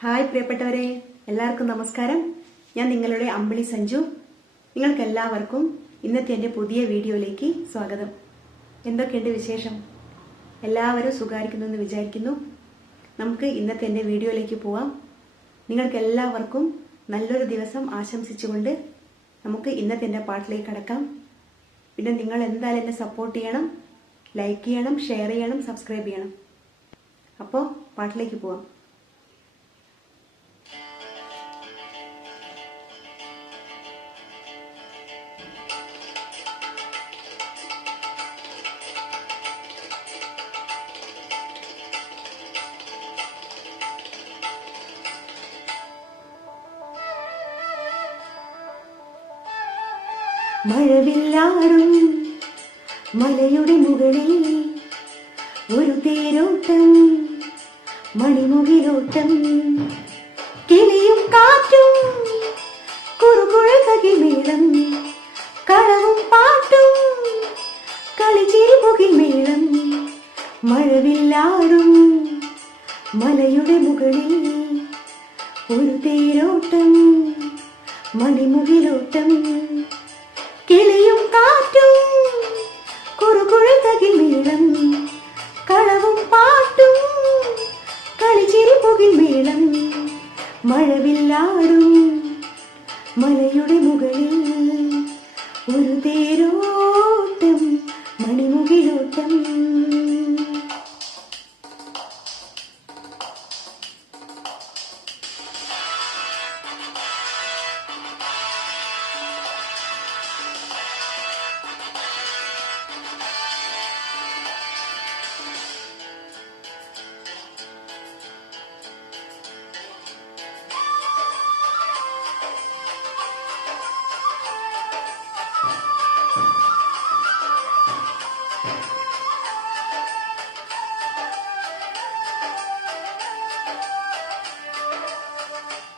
Hi പ്രിയപ്പെട്ടവരെ, എല്ലാവർക്കും നമസ്കാരം. ഞാൻ നിങ്ങളുടെ അമ്പിളി സഞ്ജു. നിങ്ങൾക്ക് എല്ലാവർക്കും ഇന്നത്തെ എൻ്റെ പുതിയ വീഡിയോയിലേക്ക് സ്വാഗതം. എന്തൊക്കെയുണ്ട് വിശേഷം? എല്ലാവരും സുഖായിരിക്കുന്നു വിചാരിക്കുന്നു. നമുക്ക് ഇന്നത്തെ എൻ്റെ വീഡിയോയിലേക്ക് പോവാം. നിങ്ങൾക്ക് എല്ലാവർക്കും നല്ലൊരു ദിവസം ആശംസിച്ചുകൊണ്ട് നമുക്ക് ഇന്നത്തെ എൻ്റെ പാട്ടിലേക്ക് കടക്കാം. പിന്നെ നിങ്ങൾ എന്തായാലും എന്നെ സപ്പോർട്ട് ചെയ്യണം, ലൈക്ക് ചെയ്യണം, ഷെയർ ചെയ്യണം, സബ്സ്ക്രൈബ് ചെയ്യണം. അപ്പോൾ പാട്ടിലേക്ക് പോവാം. മഴവില്ലാടും മലയുടെ മുകളിൽ ഒരു തേരോട്ടം, മണിമുകിലോട്ടം, കിളിയും കാറ്റും കുറുകുഴകകിമേളം, കളവും പാട്ടും കളിച്ചിരി പുകിമേളം. മഴവില്ലാടും മലയുടെ മുകളിൽ ഒരു തേരോട്ടം, മണിമുകിലോട്ടം, കിളിയും കാറ്റും കുറുകുഴകകിമേളം, കളവും പാട്ടും കളിച്ചിരി പുകിമേളം. മഴവില്ലാടും മലയുടെ മുകളിൽ ഒരു തേരോട്ടം, മണിമുകിലോട്ടം.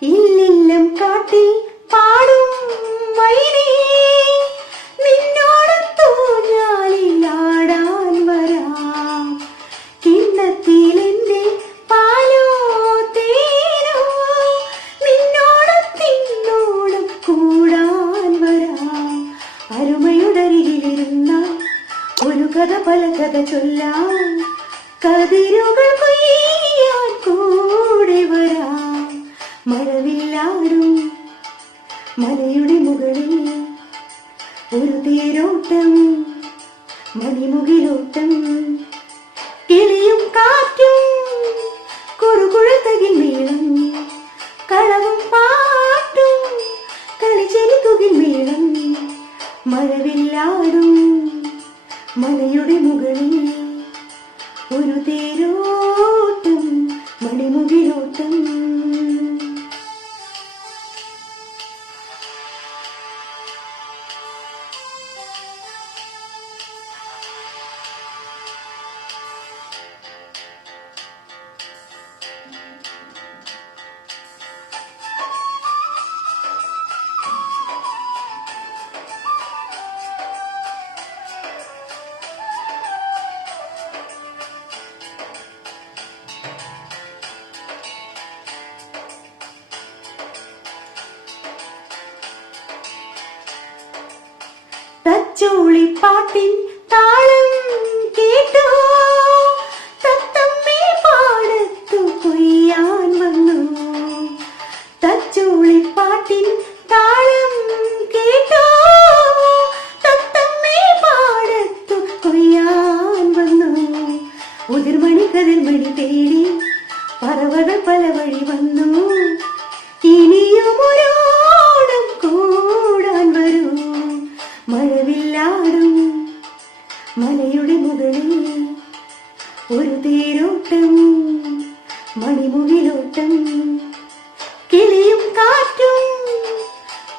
ഇല്ലില്ലം കാട്ടിൽ പാടും മൈനേ, നിന്നോടൊത്തു ഞാനിലാടാൻ വരാം. കിണ്ണത്തിലെന്റെ പാലോ തേനോ, നിന്നോടൊത്തിന്നോടും കൂടാൻ വരാം. അരുമയുടരികിലിരുന്ന ഒരു കഥ പല കഥ ചൊല്ലാം, കതിരുകൾ കൊയ്യാൻ കൂടെ വരാം. മഴവില്ലാടും മലയുടെ മുകളിൽ ഒരു തേരോട്ടം, മണിമുകിലോട്ടം, കിളിയും കാറ്റും കുറുകുഴകകിമേളം, കളവും പാട്ടും കളിച്ചിരി പുകിമേളം. മഴവില്ലാടും മലയുടെ മുകളിൽ ഒരു തേരോട്ടം, മണിമുകിലോട്ടം. തച്ചോളിപ്പാട്ടിൻ താളം കേട്ടോ, തത്തമ്മേ പാടത്തു കൊയ്യാൻ വന്നു. തച്ചോളിപ്പാട്ടിൻ താളം കേട്ടോ, തത്തമ്മേ പാടത്തു കൊയ്യാൻ വന്നു. ഉതിർമണി കതിർമണി തേടി പറവകൾ പല വഴി വന്നു. ഇനിയും ഒരോണം കൂടാൻ വരൂ. മഴവില്ലാടും മലയുടെ മുകളിൽ ഒരു തേരോട്ടം, മണിമുകിലോട്ടം, കിളിയും കാറ്റും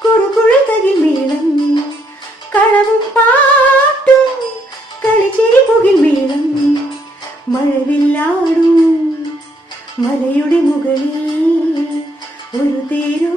കുറുകുഴകകിമേളം, കളവും പാട്ടും കളിച്ചിരി പുകിമേളം. മഴവില്ലാടും മലയുടെ മുകളിൽ ഒരു തേരോ